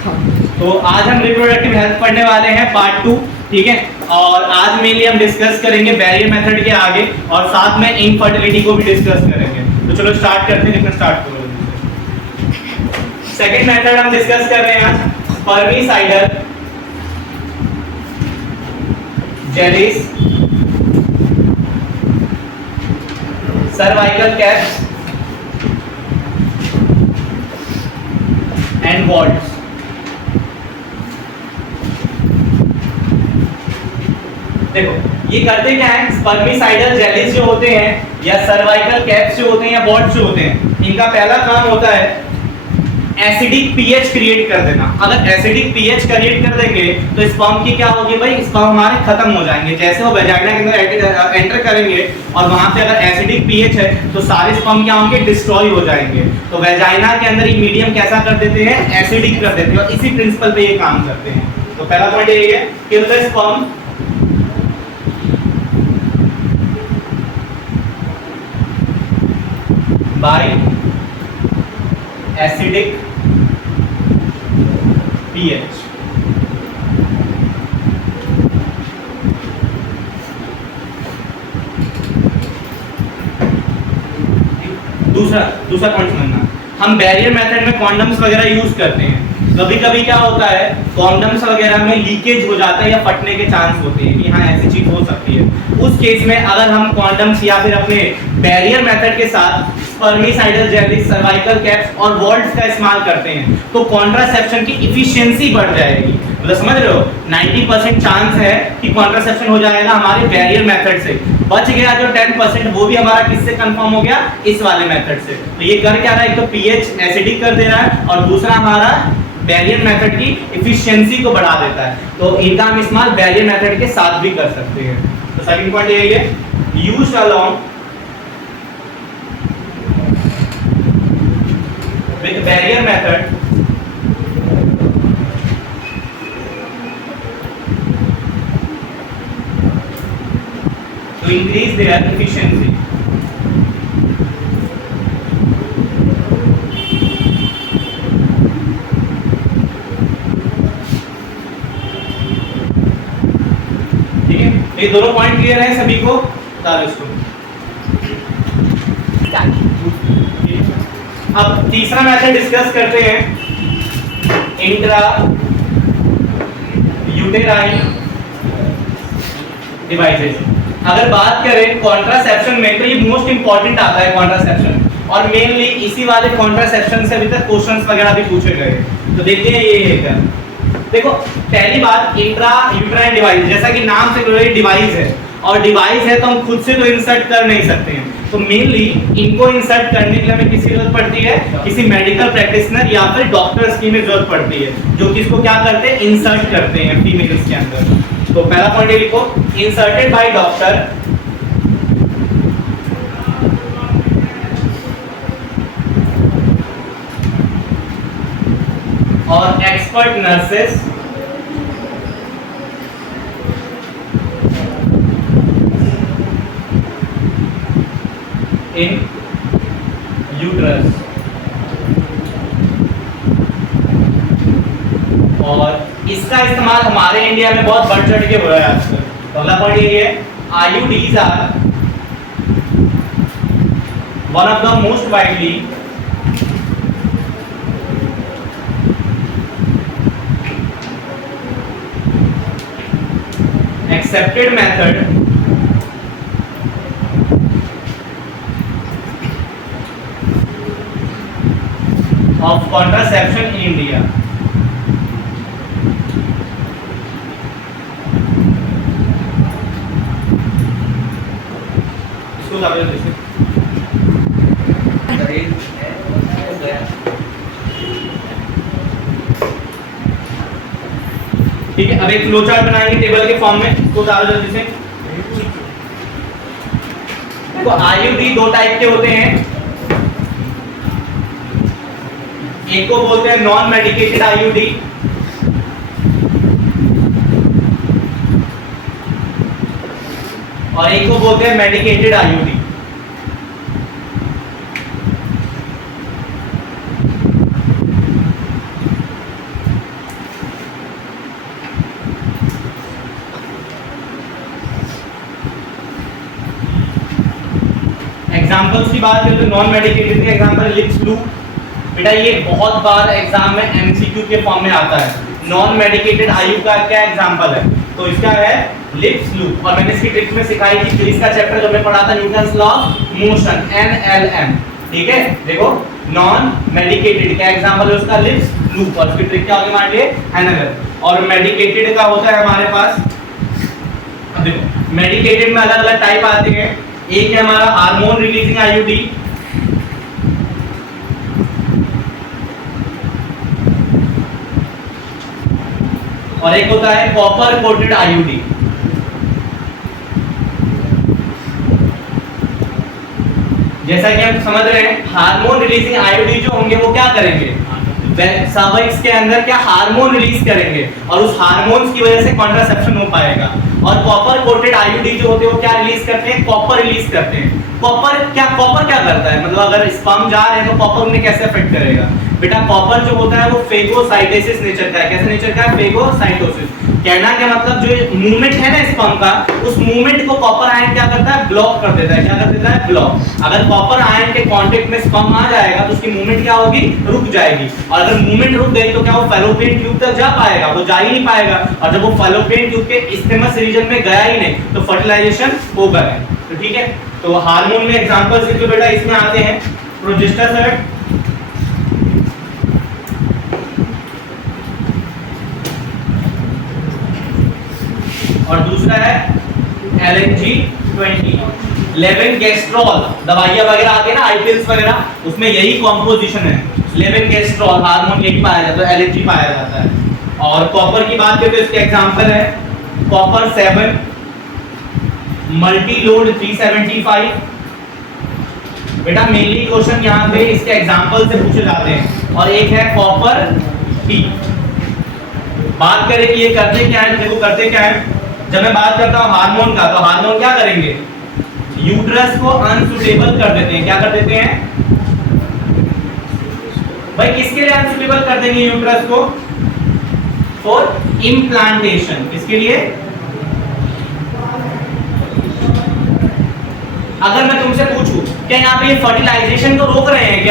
तो आज हम रिप्रोडक्टिव हेल्थ पढ़ने वाले हैं पार्ट 2, ठीक है। और आज मेनली हम डिस्कस करेंगे बैरियर मेथड के आगे और साथ में इनफर्टिलिटी को भी डिस्कस करेंगे। तो चलो स्टार्ट करते हैं। लिखना स्टार्ट करो। सेकंड मेथड हम डिस्कस कर रहे हैं आज, spermicidal जेलिस cervical caps and vaults. देखो ये करते क्या है, स्पर्मिसाइडल जेलिस जो होते हैं या सर्वाइकल कैप्स जो होते हैं या वॉल्ट्स जो होते हैं, इनका पहला काम होता है एसिडिक पीएच क्रिएट कर देना। अगर एसिडिक पीएच क्रिएट कर देंगे तो स्पर्म की क्या होगी भाई, स्पर्म हमारे खत्म हो जाएंगे। जैसे वो वेजाइना के अंदर एंटर करेंगे और वहां पे अगर एसिडिक पीएच है तो सारे स्पर्म क्या होंगे, डिस्ट्रॉय हो जाएंगे। तो वेजाइना के अंदर ये मीडियम कैसा कर देते हैं, एसिडिक कर देते हैं और इसी प्रिंसिपल पे ये काम करते हैं। तो पहला पॉइंट ये है, kill the sperm bye acidic pH। दूसरा पॉइंट समझना, हम बैरियर मेथड में कॉन्डम्स वगैरह यूज करते हैं। कभी कभी क्या होता है, कॉन्डम्स वगैरह में लीकेज हो जाता है या फटने के चांस होते हैं कि हाँ ऐसी चीज हो सकती है। उस केस में अगर हम कॉन्डम्स या फिर अपने बैरियर मेथड के साथ स्पर्मिसाइडल जेलिस सर्वाइकल कैप्स और वॉल्ट्स का इस्तेमाल करते हैं तो कॉन्ट्रासेप्शन की इफिशिएंसी बढ़ जाएगी। मतलब समझ रहे हो, 90% चांस है कि कॉन्ट्रासेप्शन हो जाएगा हमारे बैरियर मेथड से। बच गया जो 10%, वो भी हमारा किससे कंफर्म हो गया, इस वाले मेथड से। तो ये कर क्या रहा है, एक तो पीएच एसिडिक कर दे रहा है और दूसरा हमारा बैरियर मेथड की इफिशिएंसी को बढ़ा देता है। तो इनका हम इस्तेमाल बैरियर मेथड के साथ भी कर सकते हैं। तो सेकंड पॉइंट यही है, use along with barrier method to increase their efficiency। ठीक है, ये दोनों पॉइंट क्लियर है सभी को? बता दो इसको। अब तीसरा मेथड डिस्कस करते हैं, इंट्रा यूटेराइन डिवाइसेस। अगर बात करें कॉन्ट्रासेप्शन में तो ये मोस्ट इंपॉर्टेंट आता है कॉन्ट्रासेप्शन, और मेनली इसी वाले कॉन्ट्रासेप्शन से अभी तक क्वेश्चंस वगैरह भी पूछे गए। तो देखते हैं ये है। देखो पहली बात, इंट्रा यूटेराइन डिवाइस, जैसा कि नाम से डिवाइस है और डिवाइस है तो हम खुद से तो इंसर्ट कर नहीं सकते हैं। तो मेनली इनको इंसर्ट करने के लिए हमें किसी जरूरत पड़ती है, किसी मेडिकल प्रैक्टिशनर या फिर डॉक्टर्स की में जरूरत पड़ती है जो कि इसको क्या करते हैं, इंसर्ट करते हैं फीमेल्स के अंदर। तो पहला पॉइंट लिखो, इंसर्टेड बाय डॉक्टर और एक्सपर्ट नर्सेस इन यूट्रस। और इसका इस्तेमाल हमारे इंडिया में बहुत बढ़ चढ़ के हो रहा है आजकल। तो अगला पॉइंट ये है, IUDs are one of the most widely accepted method of contraception in India। इसको दाबे जैसे ठीक है। अब एक फ्लो चार्ट बनाएंगे टेबल के फॉर्म में, इसको डालो जल्दी से। देखो आईयूडी दो टाइप के होते हैं, एक को बोलते हैं नॉन मेडिकेटेड आईयूडी और एक को बोलते हैं मेडिकेटेड आईयूडी। एग्जांपल्स की बात करें तो नॉन मेडिकेटेड के एग्जांपल लिप्स लूप। बेटा ये बहुत बार एग्जाम में एमसीक्यू के फॉर्म में आता है। नॉन मेडिकेटेड आयु का क्या एग्जांपल है, तो इसका है लिप्स लूप। और मैंने इसकी ट्रिक में सिखाई थी फिजिक्स का चैप्टर जब मैं पढ़ा था Newton's law of motion NLM। ठीक है, देखो नॉन मेडिकेटेड का एग्जांपल है उसका लिप्स लूप, और इसकी ट्रिक क्या होगी मान लिए NLM। और मेडिकेटेड का होता है हमारे पास, देखो मेडिकेटेड में अलग अलग टाइप आते हैं। एक है हमारा हार्मोन रिलीजिंग आईयूडी, और एक होता है कॉपर कोटेड आईयूडी। जैसा कि हम समझ रहे हैं हार्मोन रिलीजिंग आईयूडी जो होंगे वो क्या करेंगे, सर्विक्स के अंदर क्या हार्मोन रिलीज करेंगे और उस हार्मोन्स की वजह से कॉन्ट्रासेप्शन हो पाएगा। और कॉपर कोटेड आईयूडी जो होते हैं वो क्या रिलीज करते हैं, कॉपर रिलीज करते हैं। कॉपर क्या करता है, मतलब अगर स्पर्म जा रहे हैं तो कॉपर उन्हें कैसे अफेक्ट करेगा। बेटा कॉपर जो होता है वो फेगोसाइटोसिस नेचर का है। कैसे नेचर का है, फेगोसाइटोसिस। कहना क्या मतलब जो मूवमेंट है ना स्पर्म का, उस मूवमेंट को कॉपर आयन क्या करता है, ब्लॉक कर देता है। क्या कर देता है, ब्लॉक। अगर कॉपर आयन के कांटेक्ट में स्पर्म आ जाएगा तो उसकी मूवमेंट क्या होगी, रुक जाएगी। और अगर मूवमेंट रुक गई तो क्या वो फैलोपियन ट्यूब तक जा पाएगा, वो जा ही नहीं पाएगा। और जब वो फैलोपियन ट्यूब के स्टेमस रीजन में गया ही नहीं तो फर्टिलाइजेशन होगा नहीं। तो ठीक है, तो हार्मोन में एग्जांपल्स देखो बेटा इसमें आते हैं प्रोजेस्टेरोन, और दूसरा है LNG-20। लेवेनगेस्ट्रॉल दवाइयां वगैरह आती है ना, आईपीएल्स वगैरह, उसमें यही कॉम्पोजिशन है। लेवेनगेस्ट्रॉल हार्मोन यही पाया जाता है, LNG पाया जाता है। और कॉपर की बात करें तो इसके एग्जांपल है कॉपर 7, मल्टीलोड 375। बेटा मेनली क्वेश्चन यहाँ पे इसके एग्जांपल से पूछे जाते हैं। और एक है कॉपर T। बात करें कि ये करते क्या है, देखो करते क्या है। जब मैं बात करता हूँ हार्मोन का, तो हार्मोन क्या करेंगे, यूट्रस को अनसुटेबल कर देते हैं। क्या कर देते हैं भाई, किसके लिए अनसुटेबल कर देंगे यूट्रस को, फॉर इम्प्लांटेशन। किसके लिए, अगर मैं तुमसे पूछूं क्या यहाँ पे ये फर्टिलाइजेशन को रोक रहे हैं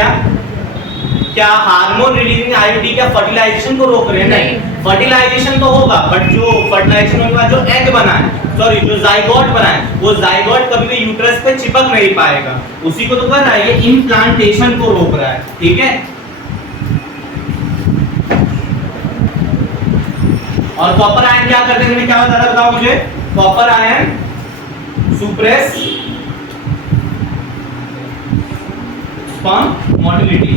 क्या हार्मोन रिलीजिंग आईयूडी क्या फर्टिलाइजेशन को रोक रहे हैं, नहीं। फर्टिलाइजेशन तो होगा बट जो फर्टिलाइजेशन होने के बाद जो एग बना है, सॉरी जो जाइगोट बना है, वो जाइगोट कभी भी यूट्रस पे चिपक नहीं पाएगा, उसी को तो कर रहा है, ये इम्प्लांटेशन को रोक रहा है। ठीक है, और कॉपर आयन क्या करते हैं, मैंने क्या बताया बताओ मुझे। Copper ion suppress sperm motility,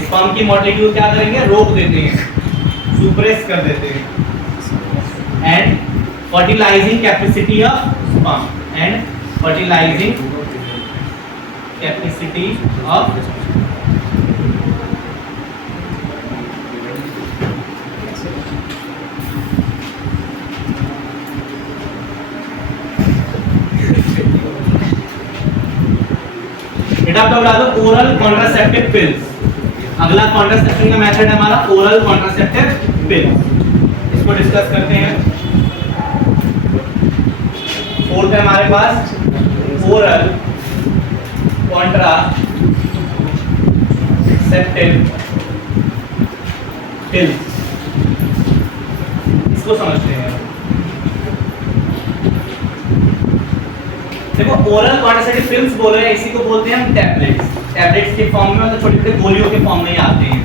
sperm की मोटिलिटी को क्या करेंगे, रोक देते हैं, सुप्रेस कर देते हैं। And fertilising capacity of sperm, and fertilising capacity of बेटा आप बता दो ओरल कॉन्ट्रासेप्टिव पिल्स। अगला कॉन्ट्रासेप्शन का मेथड है हमारा ओरल कॉन्ट्रासेप्टिव पिल्स, इसको डिस्कस करते हैं। फोर्थ है हमारे पास ओरल कॉन्ट्रासेप्टिव पिल्स, इसको समझते हैं। देखो ओरल कॉन्ट्रासेप्टिव पिल्स बोल रहे हैं, इसी को बोलते हैं हम टैबलेट्स। टैबलेट्स के फॉर्म में मतलब छोटे छोटे गोलियों के फॉर्म में ही आते हैं।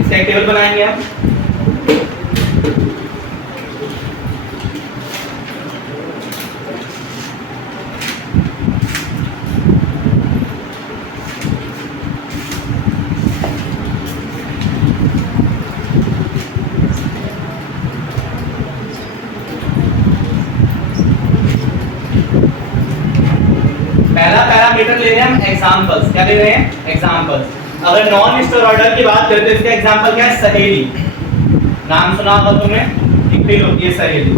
इसका एक टेबल बनाएंगे हम। पहला पैरामीटर ले रहे हैं हम एग्जांपल्स। क्या ले रहे हैं, एग्जांपल्स। अगर नॉन स्टेरॉइडल की बात करते हैं इसका एग्जांपल क्या है, सहेली। नाम सुना होगा तुमने, एक पिल होती है सहेली।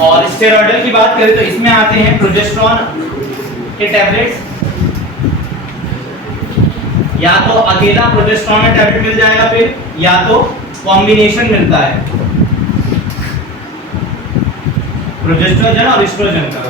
और स्टेरॉइडल की बात करें तो इसमें आते हैं प्रोजेस्टेरोन के टैबलेट्स, या तो अकेला प्रोजेस्टेरोन का टैबलेट मिल जाएगा फिर, या तो कॉम्बिनेशन मिलता है प्रोजेस्ट्रोजन और एस्ट्रोजन का।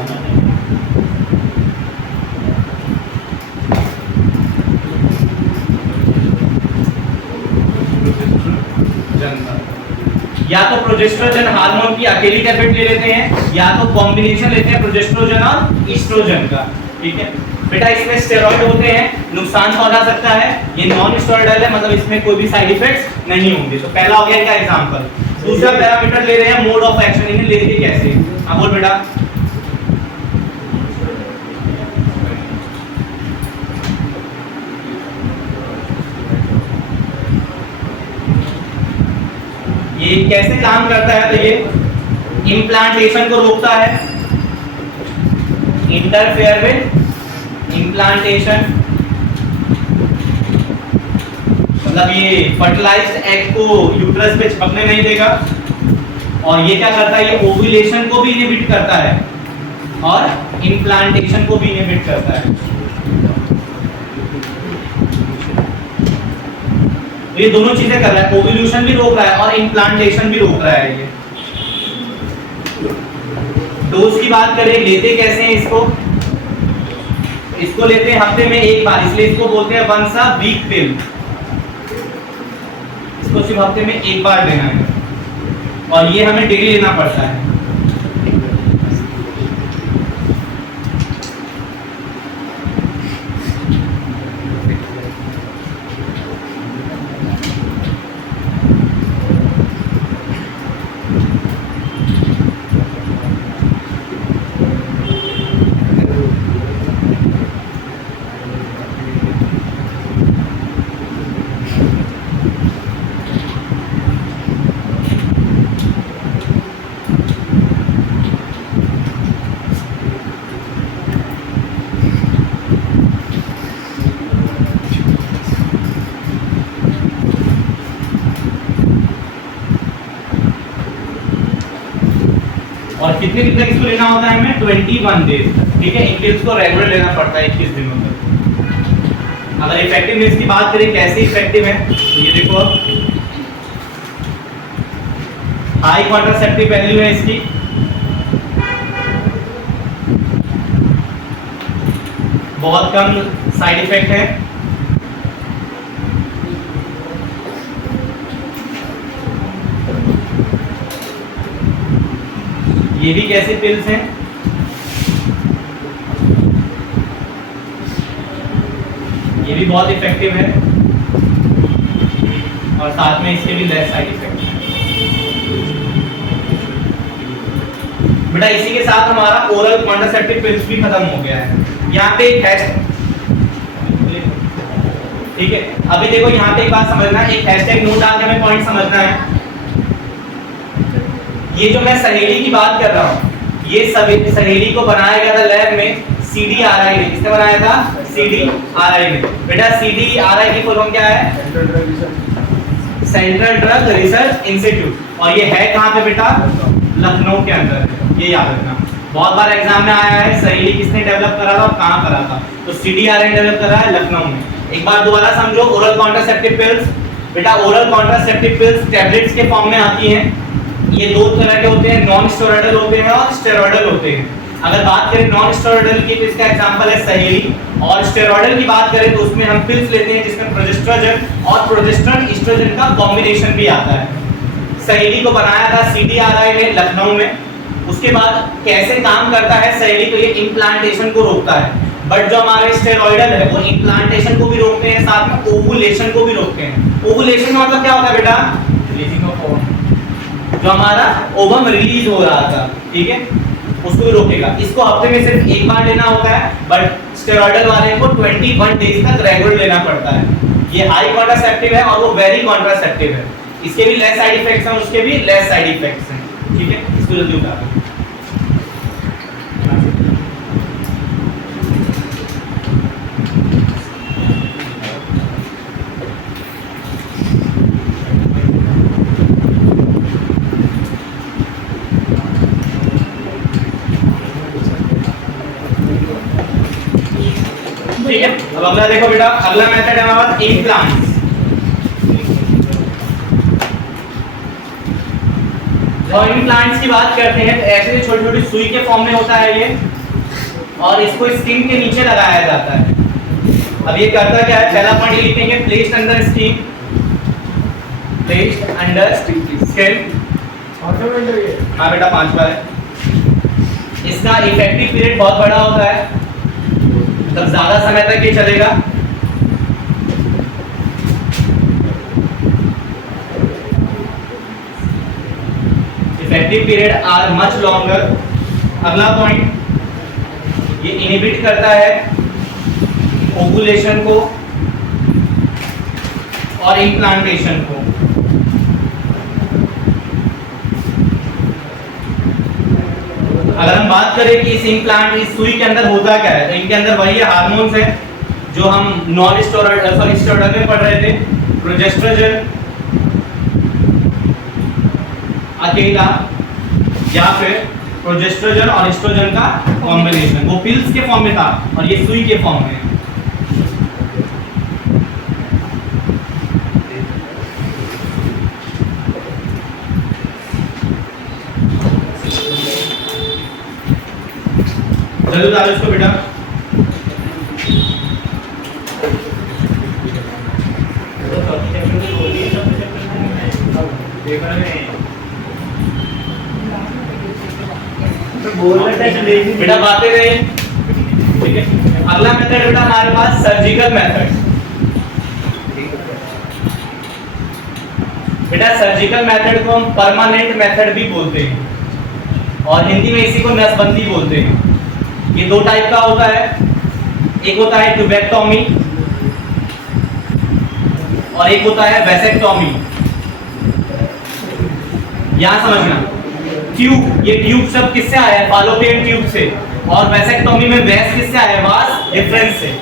या तो प्रोजेस्ट्रोजन हार्मोन की अकेली टैबलेट ले लेते हैं या तो कॉम्बिनेशन लेते हैं प्रोजेस्ट्रोजन और एस्ट्रोजन का। ठीक है बेटा, इसमें स्टेरॉइड होते हैं, नुकसान पहुंचा सकता है, ये नॉन स्टेरॉइडल है, मतलब इसमें कोई भी साइड इफेक्ट्स नहीं होंगे। तो पहला हो गया इनका एग्जांपल। दूसरा पैरामीटर ले रहे हैं मोड ऑफ एक्शन, इन्हें लेंगे कैसे? हाँ बोल बेटा। ये कैसे काम करता है? तो ये इम्प्लांटेशन को रोकता है, इंटरफेयर विद इम्प्लांटेशन, मतलब ये फर्टिलाइज्ड एग को यूट्रस पे चिपकने नहीं देगा। और ये क्या करता है? ये ओव्यूलेशन को भी इनहिबिट करता है और इम्प्लांटेशन को भी इनहिबिट करता है। ये दोनों चीजें कर रहा है, ओव्यूलेशन भी रोक रहा है और इम्प्लांटेशन भी रोक रहा है। ये डोज की बात करें, लेते कैसे हैं इसको? इसको लेते हैं हफ्ते में एक बार, इसलिए इसको बोलते हैं वंस अ वीक पिल। इसको सिर्फ हफ्ते में एक बार लेना है और ये हमें डेली लेना पड़ता है। और कितने दिन तक इसको लेना होता है हमें? 21 डेज। ठीक है, इनके इसको रेगुलर लेना पड़ता है 21 दिनों तक। अगर इफेक्टिवनेस की बात करें कैसे इफेक्टिव है, तो ये देखो हाई कॉन्ट्रासेप्टिव वैल्यू है इसकी, बहुत कम साइड इफेक्ट है, ये भी कैसे पिल्स हैं? ये भी बहुत इफेक्टिव है और साथ में इसके भी लेस साइड इफेक्ट है। बेटा इसी के साथ हमारा ओरल कॉन्ट्रासेप्टिव पिल्स भी खत्म हो गया है। यहाँ पे एक हैश, ठीक है, अभी देखो यहाँ पे एक बात समझना है, एक हैशटैग नोट डाल के हमें पॉइंट समझना है। ये जो मैं सहेली की बात कर रहा हूँ, ये सहेली को बनाया गया था लैब में CDRI ने। किसने बनाया था? CDRI ने। बेटा CDRI की फुल फॉर्म क्या है? Central drug research institute. और ये है कहाँ पे बेटा? लखनऊ के अंदर है, ये याद रखना। बहुत बार एग्जाम में आया है, सहेली किसने डेवलप करा था और कहाँ करा था? तो CDRI डेवलप करा है लखनऊ में। एक बार दोबारा समझो, ओरल कॉन्ट्रासेप्टिव पिल्स। बेटा ओरल कॉन्ट्रासेप्टिव पिल्स टैबलेट्स के फॉर्म में आती हैं। ये दो तरह के होते हैं, नॉन स्टेरॉइडल होते हैं और स्टेरॉइडल होते हैं। अगर बात करें नॉन स्टेरॉइडल की तो इसका एग्जांपल है सहेली, और स्टेरॉइडल की बात करें तो उसमें हम पिल्स लेते हैं जिसमें प्रोजेस्ट्रोजन और प्रोजेस्टेरोन एस्ट्रोजन का कॉम्बिनेशन भी आता है। सहेली को बनाया था CDRI ने लखनऊ में। उसके बाद कैसे काम करता है सहेली? तो ये इम्प्लांटेशन को रोकता है, बट जो हमारे स्टेरॉइडल है वो इम्प्लांटेशन को भी रोकते हैं, साथ में ओवुलेशन को भी रोकते हैं। ओवुलेशन मतलब क्या होता है बेटा? रिलीजिंग ऑफ ओवम, जो हमारा ओवम रिलीज हो रहा था, ठीक है, उसको भी रोकेगा। इसको हफ्ते में सिर्फ एक बार लेना होता है, बट स्टेरॉइडल वाले को 21 डेज तक रेगुलर लेना पड़ता है। ये हाई कॉन्ट्रासेप्टिव है और वो वेरी कॉन्ट्रासेप्टिव है। इसके भी लेस साइड इफेक्ट्स हैं, उसके भी लेस साइड इफेक्ट्स हैं। ठीक है, इसको जल्दी उतार दो। ठीक है, अब अगला देखो बेटा, अगला मेथड है हमारे पास इम्प्लांट्स। और इम्प्लांट्स की बात करते हैं तो ऐसे छोटी छोटी सुई के फॉर्म में होता है ये, और इसको स्किन के नीचे लगाया जाता है। अब ये करता क्या है, पहला पॉइंट लिखेंगे placed under skin, placed under skin. हाँ बेटा 5 बार है। इसका इफेक्टिव पीरियड बहुत बड़ा होता है, मतलब ज्यादा समय तक ये चलेगा। Effective period are much longer. अगला पॉइंट, ये इनहिबिट करता है ओवुलेशन को और इम्प्लांटेशन को। अगर हम बात करें कि इस इम्प्लांट, इस सुई के अंदर होता क्या है, तो इनके अंदर वही हार्मोन्स है जो हम नॉन स्टेरॉइड में पढ़ रहे थे। प्रोजेस्ट्रोजन अकेला या फिर प्रोजेस्ट्रोजन और एस्ट्रोजन का कॉम्बिनेशन, वो पिल्स के फॉर्म में था और ये सुई के फॉर्म में है। जल्दी डालो इसको बेटा। बेटा बातें रहे, ठीक है। अगला मेथड बेटा हमारे पास सर्जिकल मेथड। बेटा सर्जिकल मेथड को हम परमानेंट मेथड भी बोलते हैं और हिंदी में इसी को नसबंदी बोलते हैं। ये 2 टाइप का होता है, एक होता है ट्यूबेक्टोमी और एक होता है वेसेक्टोमी। यहां समझना, ट्यूब, ये ट्यूब सब किससे आया है, फालोपियन ट्यूब से, और वेसेक्टोमी में वेस किससे आया है, वास डिफरेंस से।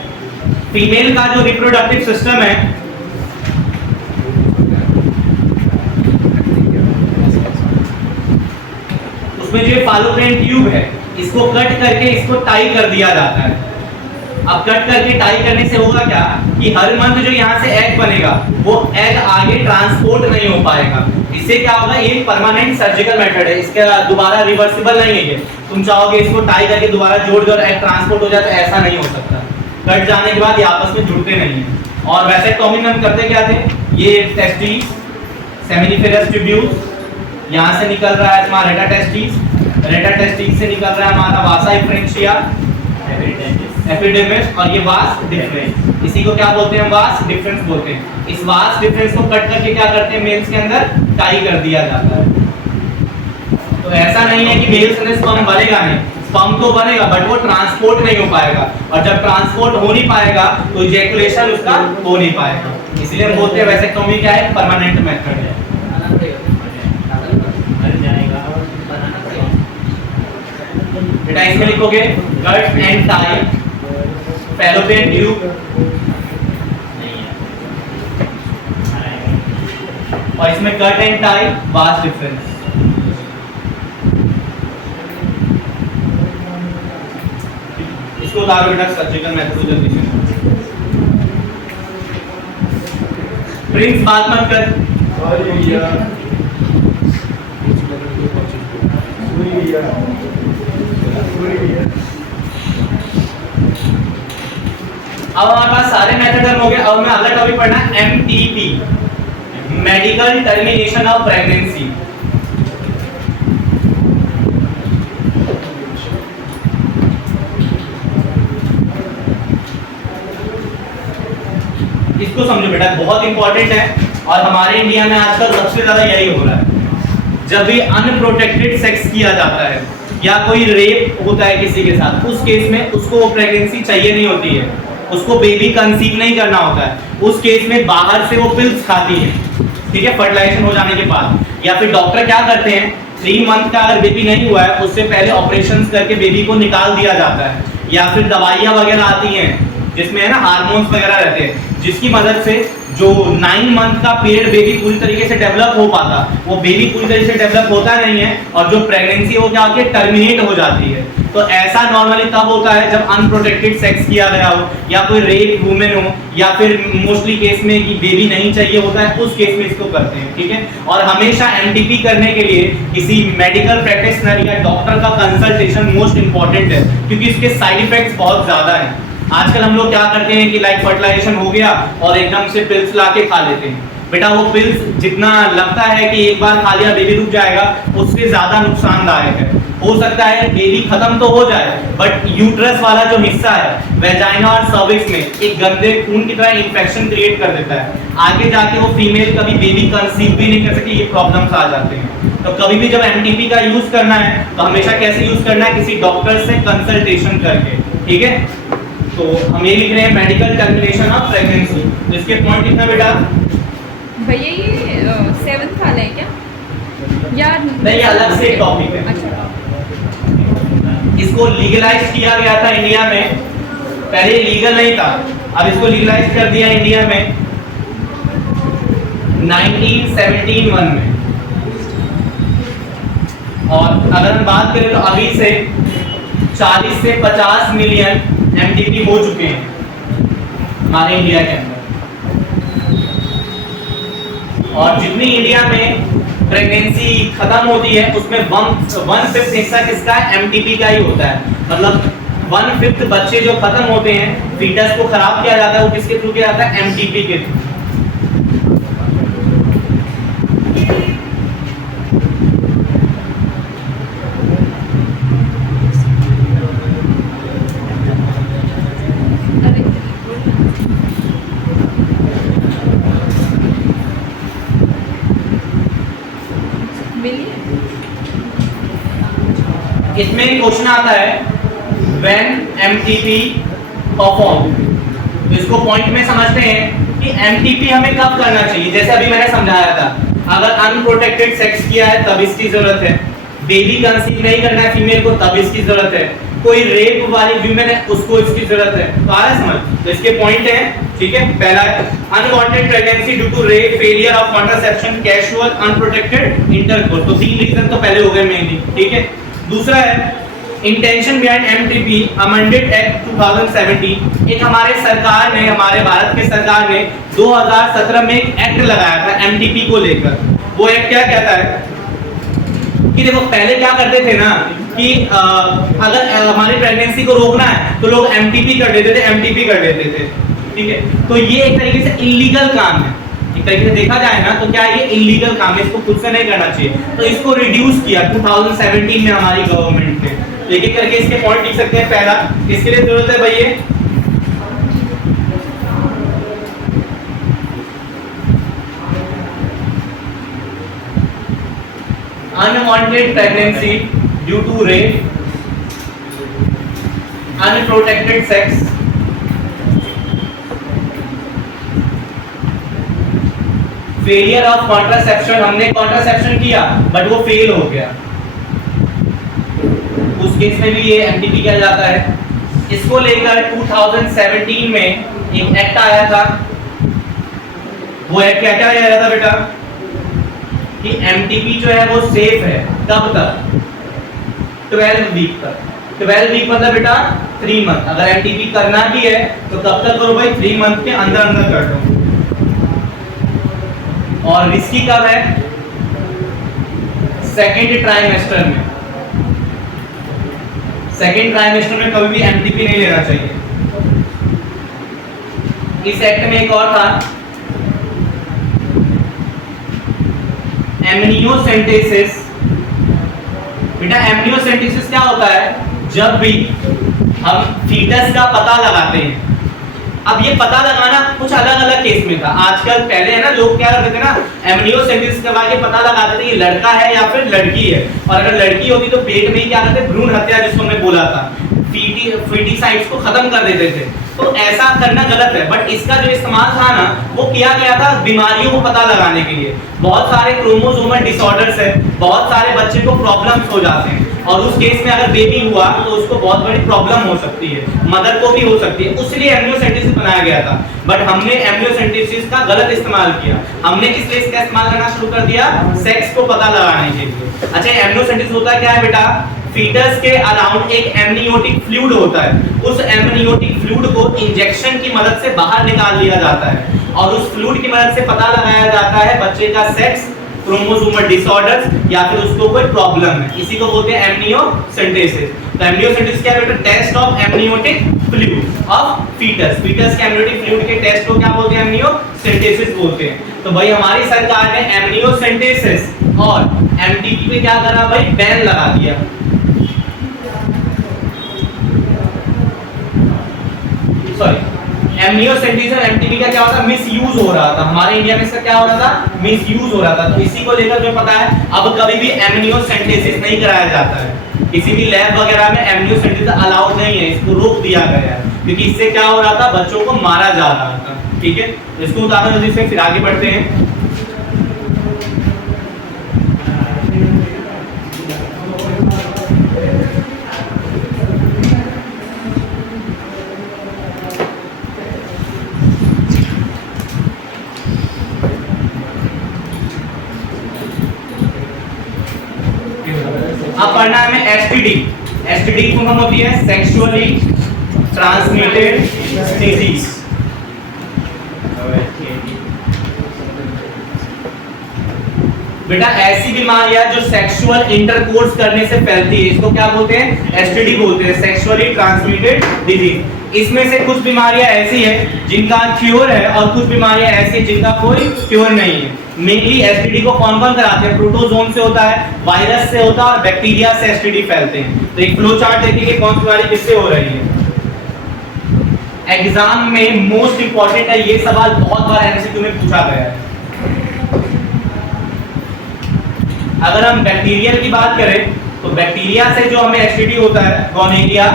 फीमेल का जो रिप्रोडक्टिव सिस्टम है उसमें जो फालोपियन ट्यूब है इसको कट करके इसको टाई कर दिया जाता है। अब कट करके टाई करने से होगा क्या कि हर मंथ जो यहाँ से एग बनेगा वो एग आगे ट्रांसपोर्ट नहीं हो पाएगा। इससे क्या होगा, ये परमानेंट सर्जिकल मेथड है, इसका दोबारा रिवर्सिबल नहीं है। ये तुम चाहोगे इसको टाई करके दोबारा जोड़ दो और एग ट्रांसपोर्ट हो जाए, तो ऐसा नहीं हो सकता। कट जाने के बाद ये आपस में जुड़ते नहीं है। और वैसेक्टोमी में हम करते क्या थे, ये टेस्टिस, सेमिनिफेरस ट्यूब्यूल्स, यहाँ से निकल रहा है तुम्हारा रेटा टेस्टिस से निकल रहा है हमारा वासा इफ्रेंशिया एपिडेमिस, और ये वास डिफरेंस, इसी को क्या बोलते हैं, वास डिफरेंस बोलते हैं। इस वास डिफरेंस को कट करके क्या करते हैं, मेल्स के अंदर टाई कर दिया जाता है। तो ऐसा नहीं है कि मेल्स में स्पर्म बनेगा नहीं, स्पर्म तो बनेगा बट वो ट्रांसपोर्ट नहीं हो पाएगा, और जब ट्रांसपोर्ट हो नहीं पाएगा तो इजैकुलेशन उसका हो नहीं पाएगा। इसलिए हम बोलते हैं वैसेक्टोमी क्या है, परमानेंट मेथड है। बेटा इसमें लिखोगे cut and tie, fallopian tube, और इसमें cut and tie, vas deferens. इसको उतारो बेटा सर्जिकल मेथड को जल्दी से। प्रिंस बात मत कर। अब हमारे पास सारे मेथड हो गए। अब मैं अगला टॉपिक पढ़ना है MTP, medical termination of pregnancy. इसको समझो बेटा, बहुत इंपॉर्टेंट है और हमारे इंडिया में आजकल सबसे ज्यादा यही हो रहा है। जब भी अनप्रोटेक्टेड सेक्स किया जाता है या कोई रेप होता है किसी के साथ, उस केस में उसको वो प्रेगनेंसी चाहिए नहीं होती है, उसको बेबी कंसीव नहीं करना होता है। उस केस में बाहर से वो पिल्स खाती है, ठीक है, फर्टिलाइजेशन हो जाने के बाद। या फिर डॉक्टर क्या करते हैं, 3 मंथ का अगर बेबी नहीं हुआ है उससे पहले ऑपरेशंस करके बेबी को निकाल दिया जाता है, या फिर दवाइयाँ वगैरह आती हैं जिसमें है ना हार्मोन्स वगैरह रहते हैं, जिसकी मदद से जो 9 मंथ का पीरियड बेबी पूरी तरीके से डेवलप हो पाता, वो बेबी पूरी तरीके से डेवलप होता नहीं है, और जो प्रेगनेंसी वो क्या होती है, टर्मिनेट हो जाती है। तो ऐसा नॉर्मली तब होता है जब अनप्रोटेक्टेड सेक्स किया गया हो, या कोई रेप वुमेन हो, या फिर मोस्टली केस में कि बेबी नहीं चाहिए होता है, उस केस में इसको करते हैं, ठीक है। और हमेशा एमटीपी करने के लिए किसी मेडिकल प्रैक्टिशनर या डॉक्टर का कंसल्टेशन मोस्ट इंपॉर्टेंट है, क्योंकि इसके साइड इफेक्ट्स बहुत ज्यादा हैं। आजकल हम लोग क्या करते हैं कि लाइक फर्टिलाइजेशन हो गया और एकदम से पिल्स लाके खा लेते हैं। बेटा वो पिल्स जितना लगता है कि एक बार खा लिया बेबी रुक जाएगा, उससे ज्यादा नुकसानदायक है। हो सकता है बेबी खत्म तो हो जाए, बट यूट्रस वाला जो हिस्सा है वेजाइना और सर्विक्स में एक गंदे खून की तरह इंफेक्शन क्रिएट कर देता है। आगे जाके वो फीमेल कभी बेबी कंसीव भी नहीं कर सकती, ये प्रॉब्लम्स आ जाते हैं। तो कभी भी जब एमटीपी का यूज करना है तो हमेशा कैसे यूज करना है, किसी डॉक्टर से कंसल्टेशन करके, ठीक है। तो हम ये लिख रहे हैं मेडिकल टर्मिनेशन ऑफ प्रेगनेंसी। तो इसके पॉइंट कितना बेटा? भैया ये 7th वाला है क्या, या नहीं, अलग से टॉपिक है। अच्छा, इसको लीगलाइज किया गया था इंडिया में, पहले लीगल नहीं था, अब इसको लीगलाइज कर दिया इंडिया में 1971 में। और अगर हम बात करें तो अभी से 40 से 50 मिलियन एमटीपी हो चुके हैं हमारे इंडिया के अंदर। और जितनी इंडिया में प्रेगनेंसी खत्म होती है उसमें 1/5 हिस्सा किसका है, एमटीपी का ही होता है। मतलब 1/5 बच्चे जो खत्म होते हैं, फीटस को खराब किया जाता है, वो किसके थ्रू किया जाता है, एमटीपी के थ्रू। इसमें क्वेश्चन आता है व्हेन एमटीपी परफॉर्म। तो इसको पॉइंट में समझते हैं कि एमटीपी हमें कब करना चाहिए। जैसे अभी मैंने समझाया था, अगर अनप्रोटेक्टेड सेक्स किया है तब इसकी जरूरत है, बेबी कंसीव नहीं करना है फीमेल को तब इसकी जरूरत है, कोई रेप वाली वीमेन है उसको इसकी जरूरत है। तो आ रहा है समझ? तो इसके पॉइंट है, ठीक है। पहला है unwanted pregnancy due to rape, failure of contraception, casual unprotected intercourse. तो 3 रीजन तो पहले हो गए मेनली, ठीक है। दूसरा है intention behind MTP amended act 2017। एक हमारे सरकार ने, हमारे भारत के सरकार ने 2017 में एक एक्ट लगाया था एमटीपी को लेकर। वो एक्ट क्या कहता है कि देखो पहले क्या करते थे ना कि अगर हमारी प्रेगनेंसी को रोकना है तो लोग एमटीपी कर देते थे, ठीक है। तो ये एक तरीके से इलीगल काम है, एक तरीके से देखा जाए ना तो क्या ये इलीगल काम है, इसको खुद से नहीं करना चाहिए। तो इसको रिड्यूस किया 2017 में हमारी गवर्नमेंट ने। तो एक एक करके इसके पॉइंट लिख सकते हैं। पहला, किसके लिए जरूरत है भाई, ये unwanted pregnancy due to rape, unprotected sex, failure of contraception. हमने कॉन्ट्रासेप्शन किया बट वो फेल हो गया, उस केस में भी ये एमटीपी किया जाता है। इसको लेकर 2017 में एक एक्ट आया था। वो एक्ट क्या क्या आया था बेटा कि एमटीपी जो है वो सेफ है कब तक, 12 वीक तक। 12 वीक मतलब बेटा 3 मंथ। अगर एमटीपी करना भी है तो कब तक करो भाई, 3 मंथ के अंदर अंदर कर दो। और रिस्की कब है, सेकेंड ट्राइमेस्टर में। सेकेंड ट्राइमेस्टर में कभी भी एमटीपी नहीं लेना चाहिए। इस एक्ट में एक और था एमनियोसेंटेसिस। बेटा एमनियोसेंटेसिस क्या होता है, जब भी हम फीटस का पता लगाते हैं। अब ये पता लगाना कुछ अलग अलग केस में था। आजकल पहले है ना लोग क्या करते थे ना, एमनियोसेंटेसिस करवा के पता लगाते थे कि लड़का है या फिर लड़की है। और अगर लड़की होती तो पेट में ही क्या करते, भ्रूण हत्या जिसको हमने बोला था, फीटिसाइड्स को खत्म कर देते थे। तो ऐसा करना गलत है, बट इसका जो इस्तेमाल था ना वो किया गया था बीमारियों को पता लगाने के लिए। बहुत सारे क्रोमोसोमल डिसऑर्डर्स है, बहुत सारे बच्चे को प्रॉब्लम्स हो जाते हैं। और उस केस में अगर बेबी हुआ तो उसको बहुत बड़ी प्रॉब्लम हो सकती है, मदर को भी हो सकती है। उसलिए एम्नियोसेंटेसिस बनाया गया था, बट हमने एम्नियोसेंटेसिस का गलत इस्तेमाल किया। हमने किस लिए इसका इस्तेमाल करना शुरू कर दिया? सेक्स को पता लगाने के लिए। अच्छा, एम्नियोसेंटेसिस होता क्या है बेटा? फीटस के अराउंड एक एमनियोटिक फ्लूइड होता है, उस एमनियोटिक फ्लूइड को इंजेक्शन की मदद से बाहर निकाल लिया जाता है और उस फ्लूइड की मदद से पता लगाया जाता है बच्चे का सेक्स, क्रोमोसोमल डिसऑर्डर्स या फिर उसको कोई प्रॉब्लम है। इसी को बोलते हैं एमनियोसेंटेसिस। तो एमनियोसेंटेसिस क्या है बेटा? Test of amniotic fluid of foetus. Foetus के एमनियोटिक फ्लूइड के टेस्ट को क्या बोलते हैं? एमनियोसेंटेसिस बोलते हैं। तो भाई हमारी सरकार ने एमनियोसेंटेसिस और एमटीपी पे क्या करा भाई? बैन लगा दिया। सॉरी, एमनियोसेंटेसिस और एमटीपी का क्या होता है? मिसयूज हो रहा था हमारे इंडिया में। इसका क्या हो रहा था? मिसयूज हो रहा था। तो इसी को लेकर जो पता है, अब कभी भी एमनियोसेंटेसिस नहीं कराया जाता है। किसी भी लैब वगैरह में एमनियोसेंटेसिस अलाउड नहीं है, इसको रोक दिया गया है क्योंकि इससे क्या हो रहा था? बच्चों को मारा जा रहा था। ठीक है, इसको उदाहरण जल्दी से फिर आगे बढ़ते हैं। अब पढ़ना है हमें एसटीडी। एसटीडी की फुल फॉर्म होती है सेक्सुअली ट्रांसमिटेड डिजीज। बेटा ऐसी बीमारियां जो सेक्सुअल इंटरकोर्स करने से फैलती है, इसको क्या बोलते हैं? एसटीडी बोलते हैं, सेक्सुअली ट्रांसमिटेड डिजीज। इसमें से कुछ बीमारियां ऐसी हैं जिनका क्योर है और कुछ बीमारियां ऐसी हैं जिनका कोई क्योर नहीं है। मेनली एसटीडी को कौन-कौन कराते हैं? प्रोटोजोन से होता है, वायरस से होता है और बैक्टीरिया से एसटीडी फैलते हैं। तो एक फ्लो चार्ट देखेंगे कौन सी बीमारी किससे हो रही है। एग्जाम में मोस्ट इंपॉर्टेंट है, ये सवाल बहुत बार एमसीक्यू में पूछा गया है। अगर हम बैक्टीरियल की बात करें तो बैक्टीरिया से जो हमें एसटीडी होता है गोनोरिया,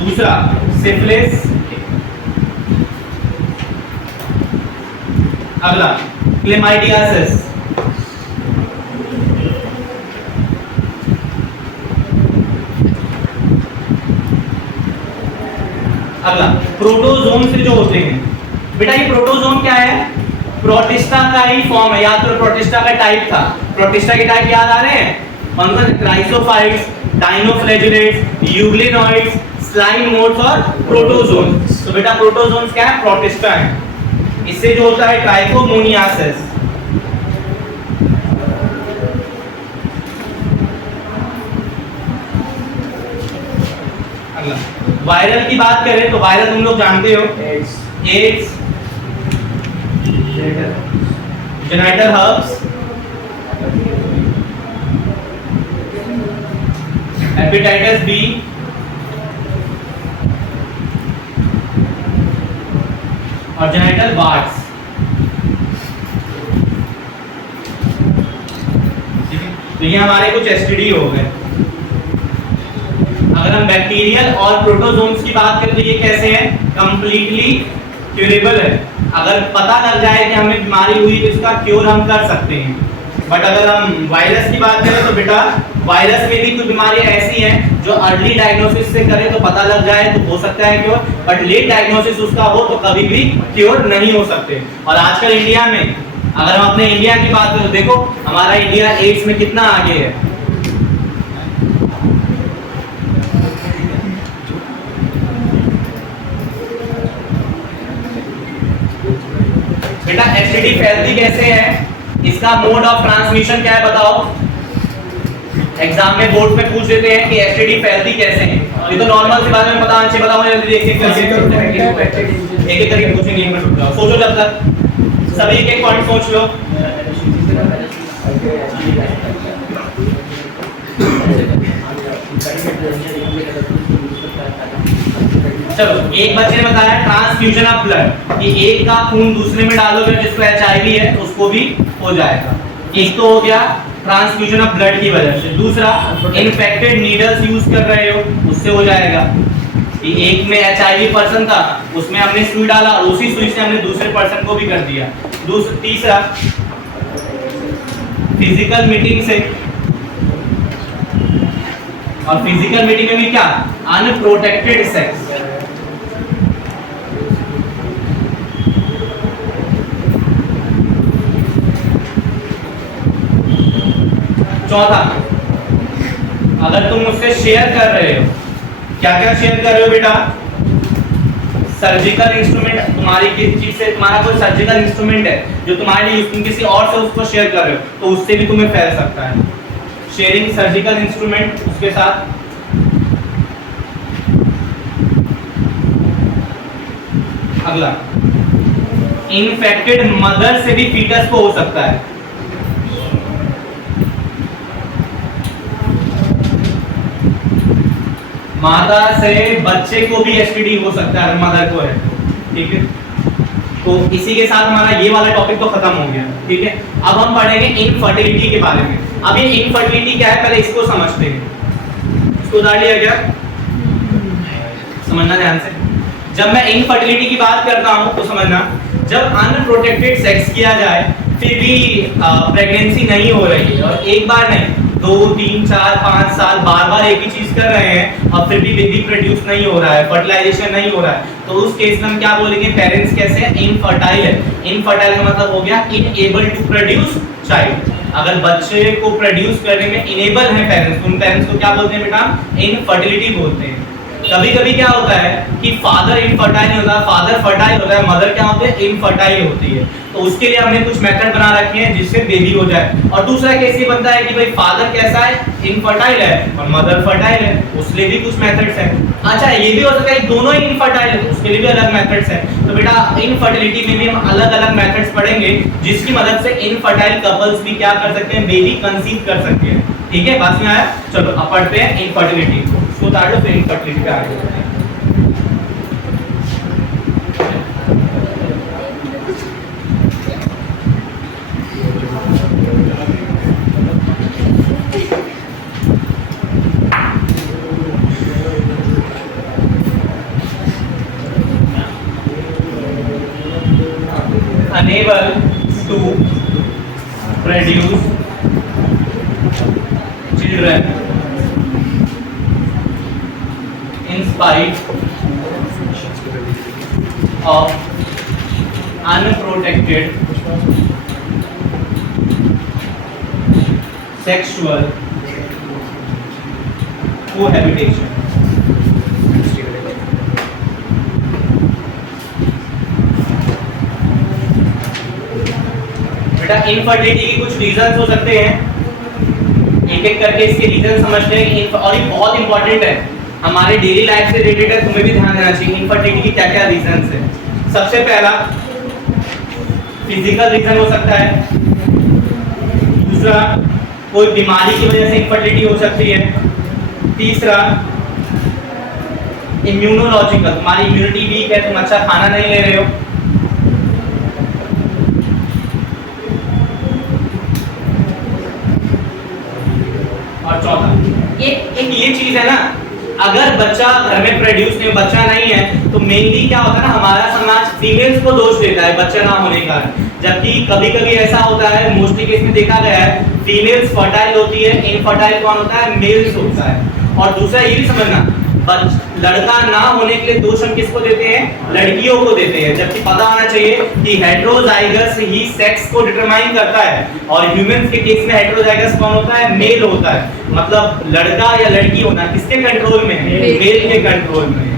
दूसरा सिफिलिस, अगला क्लेमाइडियासिस, अगला प्रोटोजोन से जो होते हैं। बेटा ये प्रोटोजोन क्या है? प्रोटिस्टा का ही फॉर्म है। याद करो प्रोटिस्टा का टाइप था। प्रोटिस्टा के टाइप याद आ रहे हैं? कौन सा? Chrysophytes, dinoflagellates, euglenoids, slime modes और प्रोटोजोन्स। तो बेटा प्रोटोजोन्स क्या है? प्रोटिस्टा है। इससे जो होता है ट्राइकोमोनियासिस, अगला वायरल की बात करें तो वायरल तुम लोग जानते हो, AIDS, genital herpes, hepatitis B, और जेनिटल वार्ट्स। तो ये हमारे कुछ एसटीडी हो गए। अगर हम बैक्टीरियल और प्रोटोजोन्स की बात करें तो ये कैसे हैं? कंप्लीटली क्यूरेबल है। अगर पता लग जाए कि हमें बीमारी हुई तो इसका क्योर हम कर सकते हैं। बट अगर हम वायरस की बात करें तो बेटा वायरस में भी कुछ बीमारियां ऐसी हैं जो अर्ली डायग्नोसिस से करें तो पता लग जाए तो हो सकता है क्योर, बट लेट डायग्नोसिस उसका हो तो कभी भी क्योर नहीं हो सकते। और आजकल इंडिया में अगर हम अपने इंडिया की बात करें तो देखो हमारा इंडिया एड्स में कितना आगे है। बेटा एसटीडी फैलती कैसे है? इसका मोड ऑफ ट्रांसमिशन क्या है बताओ? एग्जाम में बोर्ड में पूछ देते हैं कि एसटीडी फैलती कैसे है। ये तो नॉर्मल सी बात है, पता अच्छे बताओ जल्दी एक-एक करके पूछेंगे। एक मिनट रुक जाओ, सोचो जब तक सभी एक-एक पॉइंट सोच लो। चलो एक बच्चे ने बताया ट्रांसफ्यूजन ऑफ ब्लड कि एक का खून दूसरे में डालोगे जिसको एचआईवी है तो उसको भी हो जाएगा। एक तो हो गया ट्रांसफ्यूजन ऑफ ब्लड की वजह से। दूसरा इन्फेक्टेड नीडल्स यूज कर रहे हो उससे हो जाएगा। कि एक में एचआईवी पर्सन था उसमें हमने सुई डाला और उसी सुई से हमने दूसरे पर्सन को भी कर दिया। तीसरा फिजिकल मीटिंग से, और फिजिकल मीटिंग में भी क्या, अनप्रोटेक्टेड सेक्स। चौथा, अगर तुम मुझसे शेयर कर रहे हो, क्या क्या शेयर कर रहे हो बेटा, सर्जिकल इंस्ट्रूमेंट, तुम्हारी किस चीज से, तुम्हारा कोई सर्जिकल इंस्ट्रूमेंट है जो तुम्हारे लिए, तुम किसी और से उसको शेयर कर रहे हो, तो उससे भी तुम्हें फैल सकता है। शेयरिंग सर्जिकल इंस्ट्रूमेंट, उसके साथ अगला, इन्फेक्टेड मदर से भी फीटस को हो सकता है। माता से बच्चे को भी एसटीडी हो सकता है, मदर को है, ठीक है। तो इसी के साथ हमारा ये वाला टॉपिक तो खत्म हो गया, ठीक है। अब हम पढ़ेंगे इनफर्टिलिटी के बारे में। अब ये इनफर्टिलिटी क्या है, पहले इसको समझते हैं। इसको उतार लिया क्या, समझना ध्यान से। जब मैं इनफर्टिलिटी की बात करता हूं तो समझना, जब अनप्रोटेक्टेड सेक्स किया जाए फिर भी प्रेगनेंसी नहीं हो रही है, और एक बार नहीं, 2, 3, 4, 5 साल बार बार एक ही चीज कर रहे हैं, और फिर भी बेबी प्रोड्यूस नहीं हो रहा है, फर्टिलाइजेशन नहीं हो रहा है, तो उस केस में हम क्या बोलेंगे, पेरेंट्स कैसे हैं, इनफर्टाइल है। इनफर्टाइल का मतलब हो गया इनएबल टू प्रोड्यूस चाइल्ड। अगर बच्चे को प्रोड्यूस करने में इनेबल है पेरेंट्स, उन पेरेंट्स को क्या बोलते हैं बेटा, इनफर्टिलिटी बोलते हैं। कभी कभी क्या होता है कि फादर इनफर्टाइल नहीं होता, फादर फर्टाइल होता है, मदर क्या होती है, इनफर्टाइल होती है। तो उसके लिए हमने कुछ मेथड बना रखे हैं जिससे बेबी हो जाए। और दूसरा केस ये बनता है कि भाई फादर कैसा है, इनफर्टाइल है, और मदर फर्टाइल है, उसके लिए भी कुछ मेथड्स हैं। अच्छा, ये भी हो सकता है दोनों ही इनफर्टाइल है, तो उसके लिए भी अलग मेथड्स हैं। तो बेटा इनफर्टिलिटी में भी हम अलग अलग मेथड्स पढ़ेंगे जिसकी मदद से इनफर्टाइल कपल्स भी क्या कर सकते हैं, बेबी कंसीव कर सकते हैं, ठीक है। बात में आया, चलो अब पढ़ते हैं इनफर्टिलिटी को। इसको उतार लो, फिर इनफर्टिलिटी पे आगे बढ़ते हैं। Unable to produce children in spite of unprotected sexual cohabitation. बेटा इनफर्टिलिटी के कुछ रीजंस हो सकते हैं, एक एक करके इसके रीजन समझते हैं। और ये बहुत इंपॉर्टेंट है, हमारे डेली लाइफ से रिलेटेड है, तुम्हें भी ध्यान देना चाहिए इनफर्टिलिटी की क्या क्या रीजंस है। सबसे पहला फिजिकल रीजन हो सकता है, दूसरा कोई बीमारी की वजह से इनफर्टिलिटी हो सकती है, तीसरा इम्यूनोलॉजिकल, तुम्हारी इम्यूनिटी वीक है, तुम अच्छा खाना नहीं ले रहे हो, और चौथा एक ये चीज है ना, अगर बच्चा घर में प्रोड्यूस नहीं, बच्चा नहीं है, तो मेनली क्या होता है ना, हमारा समाज फीमेल्स को दोष देता है बच्चा ना होने का, जबकि कभी कभी ऐसा होता है, मोस्टली केस में देखा गया है, फीमेल्स फर्टाइल होती है, इनफर्टाइल कौन होता है, मेल्स होता है। और दूसरा ये भी समझना, लड़का ना होने के लिए दोष हम किसको देते हैं, लड़कियों को देते हैं, जबकि पता होना चाहिए कि हेटेरोजाइगस ही सेक्स को डिटरमाइन करता है, और ह्यूमंस के केस में हेटेरोजाइगस कौन होता है, मेल होता है। मतलब लड़का या लड़की होना किसके कंट्रोल में है, मेल के कंट्रोल में है।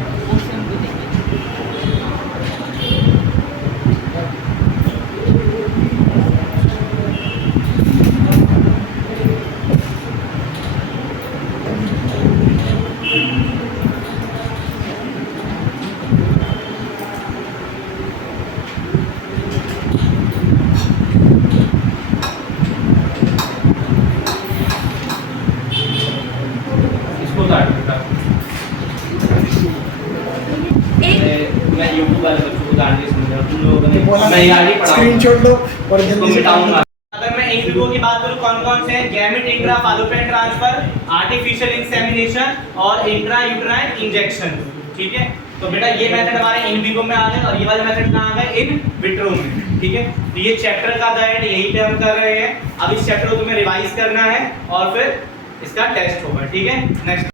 स्क्रीनशॉट लो और जल्दी से अगर मैं इन विवो की बात करूं, कौन कौन से हैं, gamete intra fallopian transfer, artificial insemination और इंट्रा यूटेराइन इंजेक्शन, ठीक है। तो बेटा ये मेथड हमारे इन विवो में आ गए और ये वाले मेथड कहाँ आ गए? इन विट्रो में। ठीक है, तो ये चैप्टर का था एंड यहीं पे हम कर रहे हैं। अब इस चैप्टर को तुम्हें रिवाइज करना है और फिर इसका टेस्ट होगा। ठीक है, नेक्स्ट